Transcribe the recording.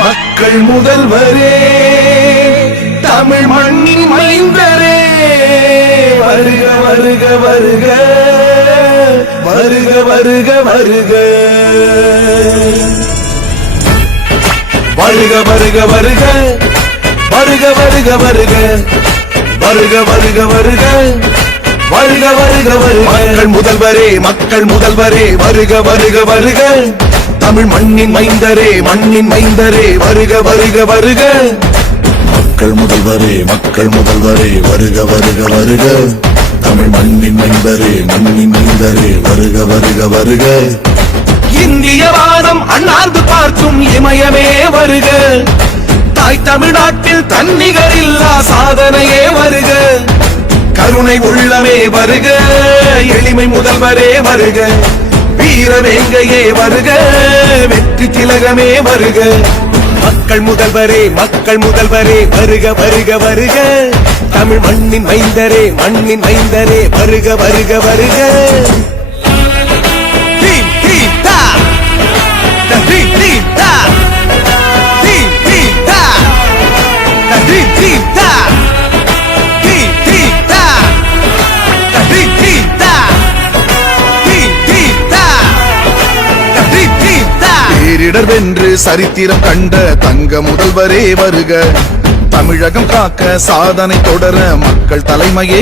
மக்கள் முதல்வரே, தமிழ் மண்ணின் மைந்தரே, வருக வருக வருக, வருக வருக வருக, வருக வருக வருக, வருக வருக வருக, வருக வருக வருக, வருக வருக வருக. மக்கள் முதல்வரே, மக்கள் முதல்வரே, வருக வருக வருக, தமிழ் மண்ணின் மைந்தரே, மண்ணின் மைந்தரே, வருக வருக வருக. மக்கள் முதல்வரே, மக்கள் முதல்வரே, வருக வருக வருக, தமிழ் மண்ணின் மைந்தரே, மண்ணின் மைந்தரே, வருக வருக வருக. இந்திய வானம் அண்ணாந்து பார்க்கும் இமயமே வருக, தாய் தமிழ்நாட்டில் தன்னிகர் இல்லா சாதனையே வருக, கருணை உள்ளமே வருக, எளிமை முதல்வரே வருக, வீரவேங்கையே வருக, வெற்றி திலகமே வருக. மக்கள் முதல்வரே, மக்கள் முதல்வரே, வருக வருக வருக, தமிழ் மண்ணின் மைந்தரே, மண்ணின் மைந்தரே, வருக வருக வருக. பேரிடர் வென்று சரித்திரம் கண்ட தங்க முதல்வரே வருக, தமிழகம் காக்க சாதனை தொடர மக்கள் தலைமையே